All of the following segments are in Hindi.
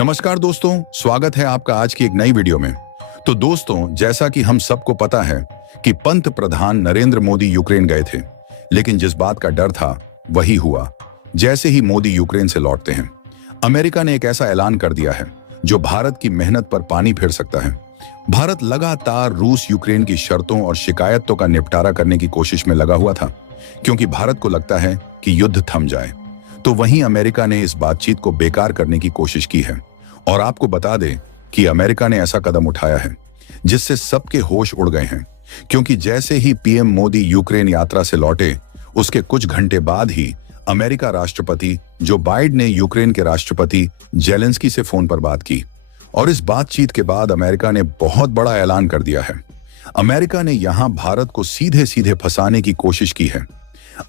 नमस्कार दोस्तों, स्वागत है आपका आज की एक नई वीडियो में। तो दोस्तों, जैसा कि हम सबको पता है कि पंत प्रधान नरेंद्र मोदी यूक्रेन गए थे, लेकिन जिस बात का डर था वही हुआ। जैसे ही मोदी यूक्रेन से लौटते हैं, अमेरिका ने एक ऐसा ऐलान कर दिया है जो भारत की मेहनत पर पानी फेर सकता है। भारत लगातार रूस यूक्रेन की शर्तों और शिकायतों का निपटारा करने की कोशिश में लगा हुआ था, क्योंकि भारत को लगता है कि युद्ध थम जाए। तो वहीं अमेरिका ने इस बातचीत को बेकार करने की कोशिश की है। और आपको बता दें कि अमेरिका ने ऐसा कदम उठाया है जिससे सबके होश उड़ गए हैं, क्योंकि जैसे ही पीएम मोदी यूक्रेन यात्रा से लौटे, उसके कुछ घंटे बाद ही अमेरिका राष्ट्रपति जो बाइडेन ने यूक्रेन के राष्ट्रपति जेलेंस्की से फोन पर बात की। और इस बातचीत के बाद अमेरिका ने बहुत बड़ा ऐलान कर दिया है। अमेरिका ने यहां भारत को सीधे सीधे फंसाने की कोशिश की है।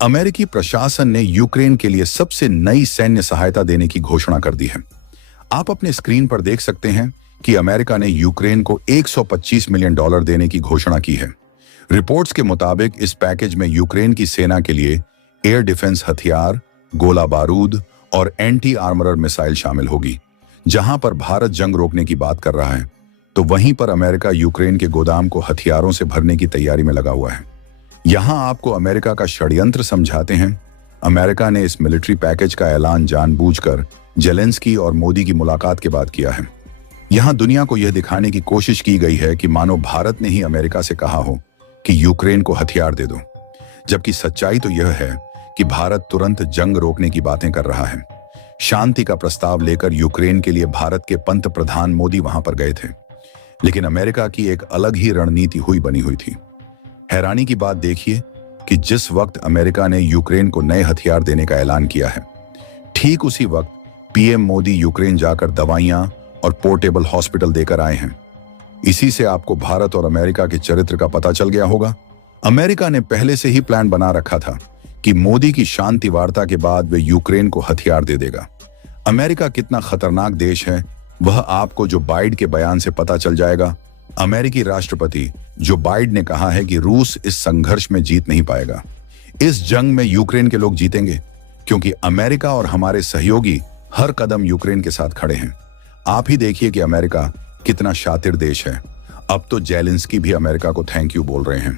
अमेरिकी प्रशासन ने यूक्रेन के लिए सबसे नई सैन्य सहायता देने की घोषणा कर दी है। आप अपने स्क्रीन पर देख सकते हैं कि अमेरिका ने यूक्रेन को $125 मिलियन देने की घोषणा की है। रिपोर्ट्स के मुताबिक इस पैकेज में यूक्रेन की सेना के लिए एयर डिफेंस हथियार, गोला बारूद और एंटी आर्मर मिसाइल शामिल होगी। जहां पर भारत जंग रोकने की बात कर रहा है, तो वहीं पर अमेरिका यूक्रेन के गोदाम को हथियारों से भरने की तैयारी में लगा हुआ है। यहां आपको अमेरिका का षड्यंत्र समझाते हैं। अमेरिका ने इस मिलिट्री पैकेज का ऐलान जानबूझकर जेलेंस्की और मोदी की मुलाकात के बाद किया है। यहां दुनिया को यह दिखाने की कोशिश की गई है कि मानो भारत ने ही अमेरिका से कहा हो कि यूक्रेन को हथियार दे दो, जबकि सच्चाई तो यह है कि भारत तुरंत जंग रोकने की बातें कर रहा है। शांति का प्रस्ताव लेकर यूक्रेन के लिए भारत के पंत प्रधान मोदी वहां पर गए थे, लेकिन अमेरिका की एक अलग ही रणनीति बनी हुई थी। हैरानी की बात देखिए कि जिस वक्त अमेरिका ने यूक्रेन को नए हथियार देने का ऐलान किया है, ठीक उसी वक्त पीएम मोदी यूक्रेन जाकर दवाइयां और पोर्टेबल हॉस्पिटल देकर आए हैं। इसी से आपको भारत और अमेरिका के चरित्र का पता चल गया होगा। अमेरिका ने पहले से ही प्लान बना रखा था कि मोदी की शांति वार्ता के बाद वे यूक्रेन को हथियार दे देगा। अमेरिका कितना खतरनाक देश है, वह आपको जो बाइडेन के बयान से पता चल जाएगा। अमेरिकी राष्ट्रपति जो बाइडेन ने कहा है कि रूस इस संघर्ष में जीत नहीं पाएगा। इस जंग में यूक्रेन के लोग जीतेंगे, क्योंकि अमेरिका और हमारे सहयोगी हर कदम यूक्रेन के साथ खड़े हैं। आप ही देखिए कि अमेरिका कितना शातिर देश है। अब तो जेलेंस्की भी अमेरिका को थैंक यू बोल रहे हैं।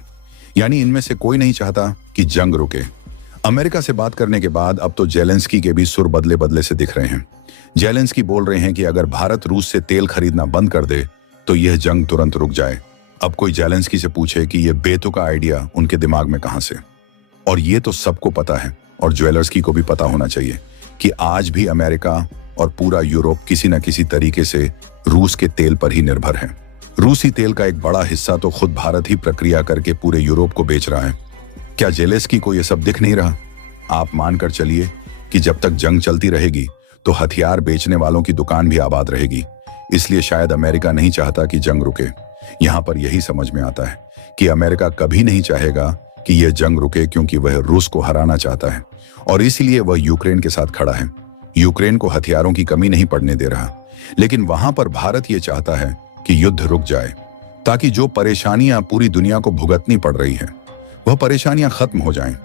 यानी इनमें से कोई नहीं चाहता कि जंग रुके। अमेरिका से बात करने के बाद अब तो जेलेंस्की के भी सुर बदले बदले से दिख रहे हैं। जेलेंस्की बोल रहे हैं कि अगर भारत रूस से तेल खरीदना बंद कर दे तो यह जंग तुरंत रुक जाए। अब कोई जेलेंस्की से पूछे कि यह बेतुका आइडिया उनके दिमाग में कहां से। और ये तो सबको पता है, और जेलेंस्की को भी पता होना चाहिए कि आज भी अमेरिका और पूरा यूरोप किसी न किसी तरीके से रूस के तेल पर ही निर्भर है। रूसी तेल का एक बड़ा हिस्सा तो खुद भारत ही प्रक्रिया करके पूरे यूरोप को बेच रहा है। क्या जेलेंस्की को यह सब दिख नहीं रहा? आप मानकर चलिए कि जब तक जंग चलती रहेगी तो हथियार बेचने वालों की दुकान भी आबाद रहेगी। इसलिए शायद अमेरिका नहीं चाहता कि जंग रुके। यहां पर यही समझ में आता है कि अमेरिका कभी नहीं चाहेगा कि यह जंग रुके, क्योंकि वह रूस को हराना चाहता है और इसीलिए वह यूक्रेन के साथ खड़ा है। यूक्रेन को हथियारों की कमी नहीं पड़ने दे रहा। लेकिन वहां पर भारत यह चाहता है कि युद्ध रुक जाए, ताकि जो परेशानियां पूरी दुनिया को भुगतनी पड़ रही हैं, वह परेशानियां खत्म हो जाएं।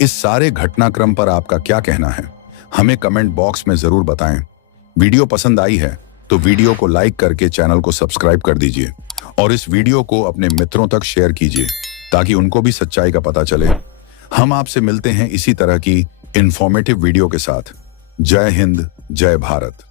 इस सारे घटनाक्रम पर आपका क्या कहना है, हमें कमेंट बॉक्स में जरूर बताएं। वीडियो पसंद आई है तो वीडियो को लाइक करके चैनल को सब्सक्राइब कर दीजिए और इस वीडियो को अपने मित्रों तक शेयर कीजिए, ताकि उनको भी सच्चाई का पता चले। हम आपसे मिलते हैं इसी तरह की इंफॉर्मेटिव वीडियो के साथ। जय हिंद, जय भारत।